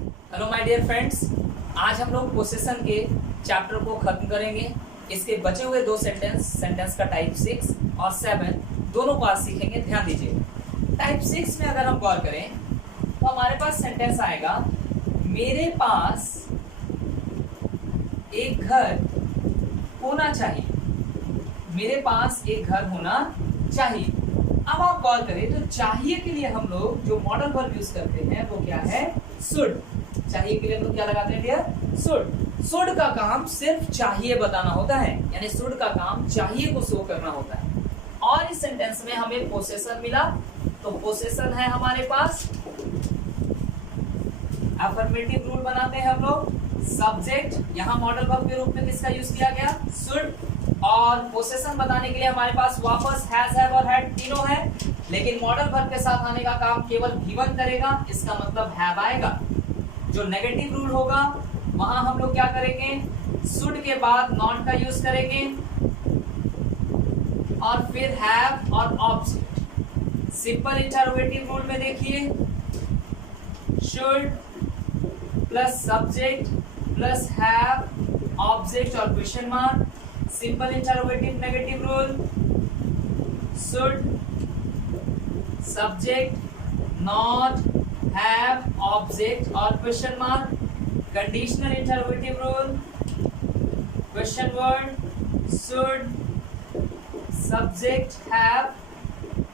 Hello my dear friends, आज हम लोग पोसेशन के चैप्टर को खत्म करेंगे। इसके बचे हुए दो सेंटेंस का टाइप 6 और 7 दोनों को आज सीखेंगे। ध्यान दीजिए, टाइप 6 में अगर हम गौर करें तो हमारे पास सेंटेंस आएगा, मेरे पास एक घर होना चाहिए। मेरे पास एक घर होना चाहिए। अब आप गौर करें तो चाहिए के लिए हम लोग जो मॉडल वर्ब यूज करते हैं वो क्या है? शुड। चाहिए के लिए हम लोग क्या लगाते हैं डियर? शुड। शुड का काम सिर्फ चाहिए बताना होता है, यानी शुड का काम चाहिए को शो करना होता है। और इस सेंटेंस में हमें पोसेशन मिला, तो पोसेशन है हमारे पास। अफर्मेटिव रूल बनाते हैं हम लोग। सब्जेक्ट यहाँ मॉडल वर्ब के रूप में किसका यूज किया गया? शुड। और पोसेशन बताने के लिए हमारे पास वापस हैज, हैव और हैड तीनों है, लेकिन मॉडल वर्ब के साथ आने का काम केवल गिवन करेगा, इसका मतलब हैव आएगा। जो नेगेटिव रूल होगा वहां हम लोग क्या करेंगे? शुड के बाद नॉट का यूज करेंगे और फिर हैव और ऑब्जेक्ट। सिंपल इंटरोगेटिव रूल में देखिए, should plus subject plus have object और question mark. Simple interrogative negative rule, should subject not have object और question mark. Conditional interrogative rule, question word should subject have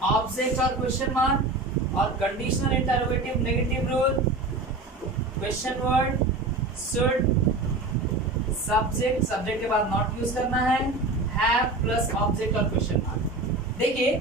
object और question mark. और conditional interrogative negative rule, question word should subject के बाद not use करना है, have plus object और question mark. देखिए,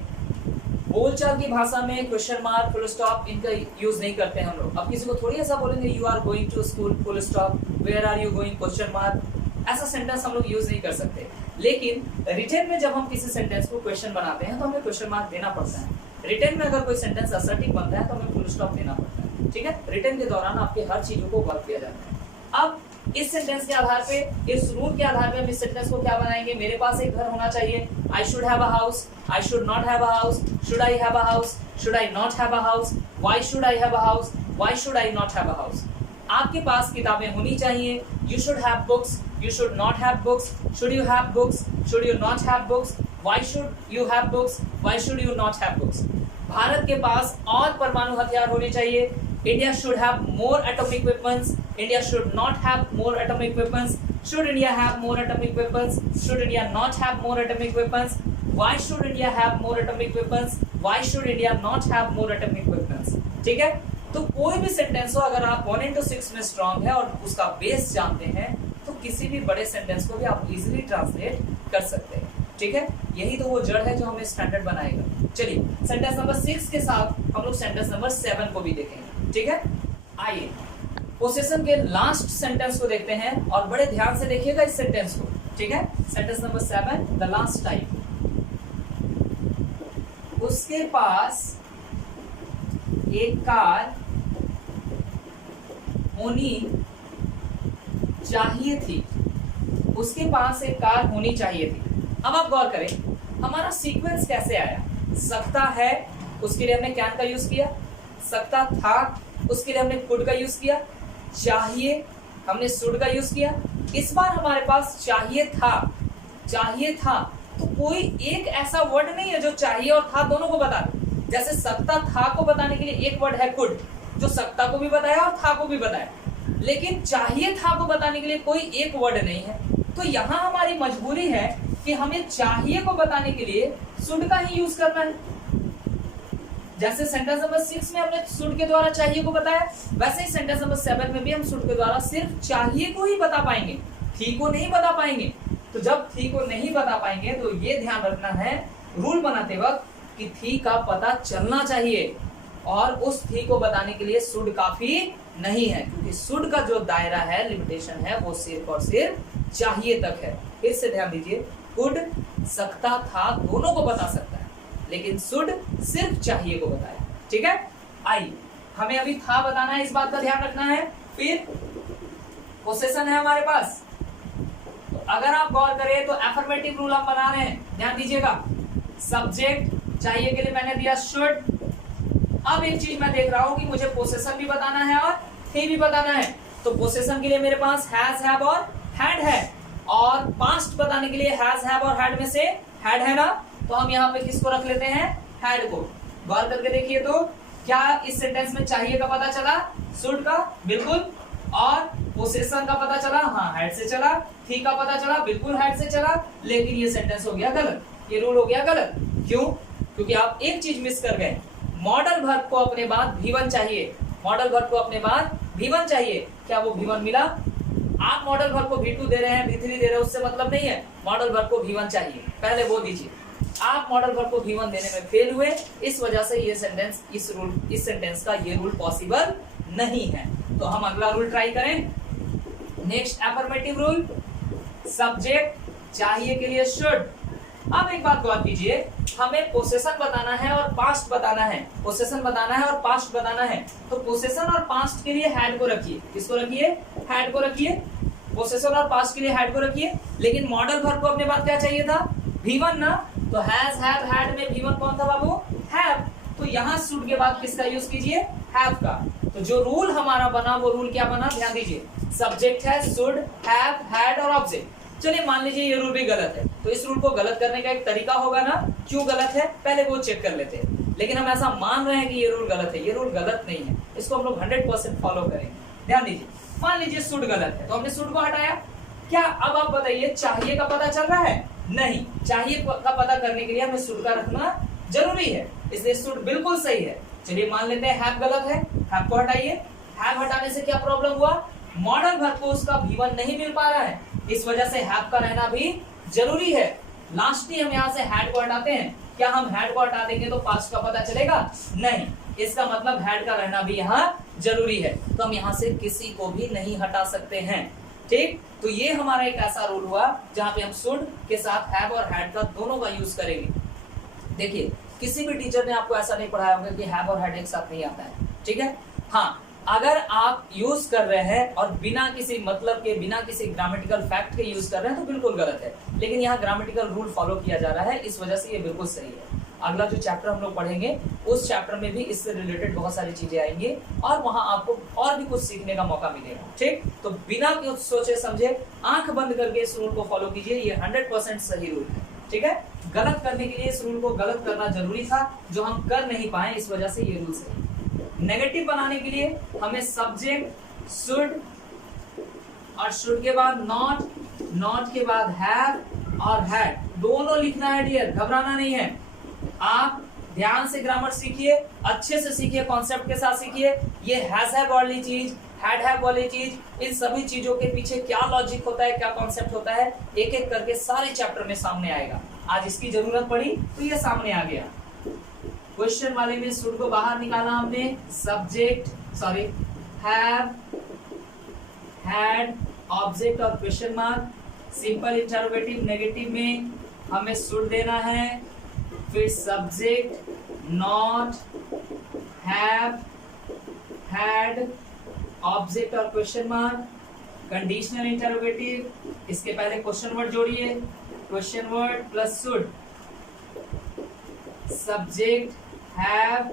बोलचाल की भाषा में क्वेश्चन मार्क, फुल स्टॉप इनका यूज नहीं करते हैं हम लोग। अब किसी को थोड़ी ऐसा बोलेंगे you are going to school full stop, where are you going question mark, ऐसा सेंटेंस हम लोग यूज नहीं कर सकते। लेकिन रिटन में जब हम किसी सेंटेंस को क्वेश्चन बनाते हैं तो हमें क्वेश्चन मार्क देना पड़ता है। रिटन में अगर कोई सेंटेंस असर्टिव बनता है तो हमें फुल स्टॉप देना पड़ता है। ठीक है, रिटन के दौरान आपके हर चीजों को वर्क किया जाता है। अब इस सेंटेंस के आधार पे, इस रूल के आधार पे हम इस सेंटेंस को क्या बनाएंगे? मेरे पास एक घर होना चाहिए। I should have a house, I should not have a house, should I have a house, should I not have a house, why should I have a house, why should I not have a house. आपके पास किताबें होनी चाहिए। You should have books, you should not have books, should you have books, should you not have books, why should you have books, why should you not have books. Bharat के पास और परमाणु हथियार होने चाहिए। India should have more atomic weapons. India should not have more atomic weapons. Should India have more atomic weapons? Should India not have more atomic weapons? Why should India have more atomic weapons? Why should India not have more atomic weapons? ठीक है, तो कोई भी sentence हो, अगर आप 1 into 6 में strong है और उसका बेस जानते हैं तो किसी भी बड़े सेंटेंस को भी आप इजीली ट्रांसलेट कर सकते हैं। ठीक है, यही तो वो जड़ है जो हमें स्टैंडर्ड बनाएगा। चलिए, सेंटेंस नंबर 6 के साथ हम लोग सेंटेंस नंबर 7 को भी देखेंगे। ठीक है, आइए पोसेशन के लास्ट सेंटेंस को देखते हैं और बड़े ध्यान से देखिएगा इस सेंटेंस को। ठीक है, sentence number 7, the last type. उसके पास एक कार होनी चाहिए थी। उसके पास एक कार होनी चाहिए थी। अब आप गौर करें हमारा सीक्वेंस कैसे आया। सकता है, उसके लिए हमने कैन का यूज किया। सकता था, उसके लिए हमने कुड का यूज किया। चाहिए, हमने शुड का यूज किया। इस बार हमारे पास चाहिए था। चाहिए था तो कोई एक ऐसा वर्ड नहीं है जो चाहिए और था दोनों को बता दे। जैसे सकता था को बताने के लिए एक वर्ड है कुड, जो सकता को भी बताया और था को भी बताया, लेकिन चाहिए था को बताने के लिए कोई एक वर्ड नहीं है। तो यहाँ हमारी मजबूरी है कि हमें चाहिए को बताने के लिए शुड का ही यूज करना है। जैसे सेंटेंस नंबर 6 में हमने शुड के द्वारा चाहिए को बताया, वैसे ही सेंटेंस नंबर 7 में भी हम शुड के द्वारा सिर्फ चाहिए को ही बता पाएंगे, थी को नहीं बता पाएंगे। तो जब थी को नहीं बता पाएंगे तो ये ध्यान रखना है रूल बनाते वक्त कि थी का पता चलना चाहिए, और उस थी को बताने के लिए शुड काफी नहीं है, क्योंकि शुड का जो दायरा है, लिमिटेशन है, वो सिर्फ और सिर्फ चाहिए तक है। फिर से ध्यान दीजिए, कुड सकता था दोनों को बता सकता है, लेकिन शुड सिर्फ चाहिए को बताया। ठीक है, आई हमें अभी था बताना है, इस बात का ध्यान रखना है। फिर पोसेशन है हमारे पास, तो अगर आप गौर करें तो एफर्मेटिव रूल हम बना रहे हैं, ध्यान दीजिएगा। सब्जेक्ट चाहिए के लिए मैंने दिया शुड। अब एक चीज मैं देख रहा हूं कि मुझे पोसेशन भी बताना है और थी भी बताना है तो पोसेशन के लिए मेरे पास हैज, हैव और हैड है, और पास्ट बताने के लिए हैज, हैव और हैड में से हैड है ना, तो हम यहाँ पे किसको रख लेते हैं, हैड को। गौर करके देखिए तो क्या इस सेंटेंस में चाहिए का पता चला, शुड का, बिल्कुल, और पोसेशन का पता चला, हाँ हैड से चला, थी का पता चला, बिल्कुल हैड से चला, लेकिन ये सेंटेंस हो गया गलत, ये रूल हो गया गलत। क्यों? क्योंकि आप एक चीज मिस कर गए, मॉडल वर्ब को अपने बाद V1 चाहिए, मॉडल वर्ब को अपने बाद V1 चाहिए। क्या वो V1 मिला? आप मॉडल वर्ब को V2 दे रहे हैं, V3 दे रहे हैं, उससे मतलब नहीं है, मॉडल वर्ब को V1 चाहिए, पहले वो दीजिए। आप मॉडल वर्ब को V1 देने में फेल हुए, इस वजह से ये सेंटेंस, इस सेंटेंस का ये रूल पॉसिबल नहीं है। तो हम अगला रूल ट्राई करें। नेक्स्ट अफर्मेटिव रूल, सब्जेक्ट चाहिए के लिए शुड। अब एक बात गौर कीजिए, हमें पोसेशन बताना है और पास्ट बताना है, पोसेशन बताना है और पास्ट बताना है, तो पोसेशन और पास्ट के लिए हैड को रखिए, किसको रखिए, हैड को रखिए, पोसेशन और पास्ट के लिए हैड को रखिए। लेकिन मॉडल वर्ब को अपने बात क्या चाहिए था, V1 ना, तो हैज, हैव, हैड में V1 कौन था बाबू, हैव, तो यहाँ शुड के बाद किसका यूज कीजिए, हैव का। तो जो रूल हमारा बना वो रूल क्या बना, ध्यान दीजिए, सब्जेक्ट है शुड, हैव, हैड और ऑब्जेक्ट। चलिए मान लीजिए ये रूल भी गलत है, तो इस रूल को गलत करने का एक तरीका होगा ना, क्यों गलत है पहले वो चेक कर लेते हैं। लेकिन हम ऐसा मान रहे हैं कि ये रूल गलत है, ये रूल गलत नहीं है, इसको हम लोग 100% फॉलो करेंगे। ध्यान दीजिए, मान लीजिए शुड गलत है तो हमने शुड को हटाया, क्या अब आप बताइए चाहिए का पता चल रहा है, नहीं, चाहिए का पता करने के लिए हमें शुड का रखना जरूरी है, इसलिए शुड बिल्कुल सही है। चलिए मान लेते हैं हैव गलत है, हैव को हटाइए, हैव हटाने से क्या प्रॉब्लम हुआ, मॉडल वर्ब को उसका V1 नहीं मिल पा रहा है, इस वजह से हैव का रहना भी जरूरी है। लास्टली हम यहाँ से हैड को हटाते हैं, क्या हम हैड को हटा देंगे तो पास्ट का पता चलेगा, नहीं, इसका मतलब हैड का रहना भी यहाँ जरूरी है, तो हम यहाँ से किसी को भी नहीं हटा सकते हैं। ठीक, तो ये हमारा एक ऐसा रूल हुआ जहाँ पे हम शुड के साथ हैव और हैड का दोनों का यूज करेंगे। देखिए किसी भी टीचर ने आपको ऐसा नहीं पढ़ाया होगा कि हैव और हैड एक साथ नहीं आता है, ठीक है। हाँ, अगर आप यूज कर रहे हैं और बिना किसी मतलब के, बिना किसी ग्रामेटिकल फैक्ट के यूज कर रहे हैं तो बिल्कुल गलत है, लेकिन यहाँ ग्रामेटिकल रूल फॉलो किया जा रहा है, इस वजह से ये बिल्कुल सही है। अगला जो चैप्टर हम लोग पढ़ेंगे उस चैप्टर में भी इससे रिलेटेड बहुत सारी चीजें आएंगी और वहां आपको और भी कुछ सीखने का मौका मिलेगा। ठीक, तो बिना कुछ सोचे समझे आंख बंद करके इस रूल को फॉलो कीजिए, ये 100% सही रूल है। ठीक है, गलत करने के लिए इस रूल को गलत करना जरूरी था, जो हम कर नहीं पाए, इस वजह से ये रूल सही। नेगेटिव बनाने के लिए हमें सब्जेक्ट शुड और शुड के बाद नॉट, नॉट के बाद हैव और हैड दोनों लिखना है डियर, घबराना नहीं है। आप ध्यान से ग्रामर सीखिए, अच्छे से सीखिए, कॉन्सेप्ट के साथ सीखिए। ये हैज हैव वाली चीज, हैड हैव वाली चीज, इन सभी चीजों के पीछे क्या लॉजिक होता है, क्या कॉन्सेप्ट होता है, एक एक करके सारे चैप्टर में सामने आएगा। आज इसकी जरूरत पड़ी तो ये सामने आ गया। क्वेश्चन वाले में शुड को बाहर निकाला हमने, subject sorry have, had, object और question mark. Simple interrogative negative में हमें शुड देना है, फिर subject not, have, had, object और क्वेश्चन मार्क। कंडीशनल इंटरोगेटिव, इसके पहले क्वेश्चन वर्ड जोड़िए, question word plus should, subject have,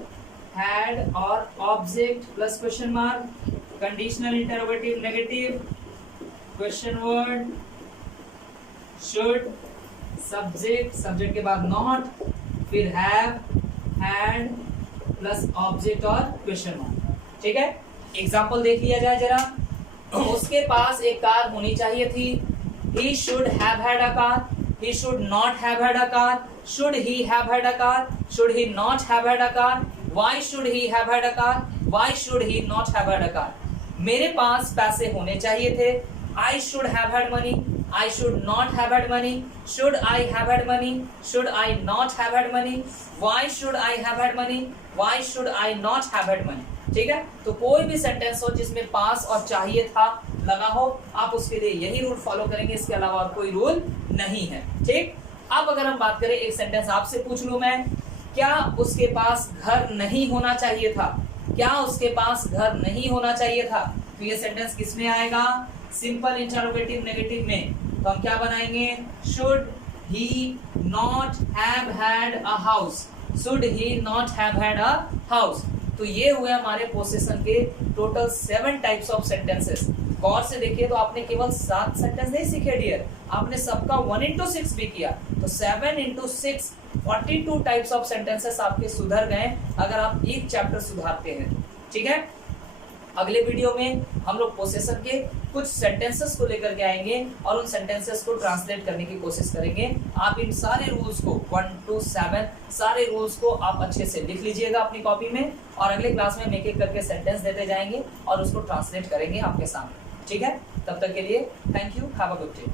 had और object plus question mark. Conditional interrogative negative, question word should, subject, subject के बाद नॉट, फिर have, had plus object और question mark. ठीक है, एग्जांपल देख लिया जाए जरा। उसके पास एक कार होनी चाहिए थी, he should have had a car, he should not have had a car, should he have had a car, should he not have had a car, why should he have had a car, why should he not have had a car। मेरे पास पैसे होने चाहिए थे, I should have had money, I should not have had money, should I have had money, should I not have had money, why should I have had money, why should I not have had money। ठीक है, तो कोई भी sentence हो जिसमें पास और चाहिए था लगा हो, आप उसके लिए यही रूल फॉलो करेंगे, इसके अलावा और कोई रूल नहीं है। ठीक, अब अगर हम बात करें, एक सेंटेंस आपसे पूछ लूं मैं, क्या उसके पास घर नहीं होना चाहिए था, क्या उसके पास घर नहीं होना चाहिए था, तो ये सेंटेंस किस में आएगा, सिंपल इंटरोगेटिव नेगेटिव में। तो हम क्या बनाएंगे, should he not have had a house, should he not have had a house. तो ये हुए हमारे पोसेशन के टोटल 7 टाइप्स ऑफ सेंटेंसेस। गौर से देखिए तो आपने केवल 7 सेंटेंस नहीं सीखे डियर, आपने सबका 1 into 6 भी किया, तो 7 into 6 42 टाइप्स ऑफ सेंटेंसेस आपके सुधर गए अगर आप एक चैप्टर सुधारते हैं। ठीक है, अगले वीडियो में हम लोग पोसेशन के कुछ सेंटेंसेस को लेकर के आएंगे और उन सेंटेंसेस को ट्रांसलेट करने की कोशिश करेंगे। आप इन सारे रूल्स को 1 to 7 सारे रूल्स को आप अच्छे से लिख लीजिएगा अपनी कॉपी में, और अगले क्लास में हम एक एक करके सेंटेंस देते जाएंगे और उसको ट्रांसलेट करेंगे आपके सामने। ठीक है, तब तक के लिए thank you, have a good day.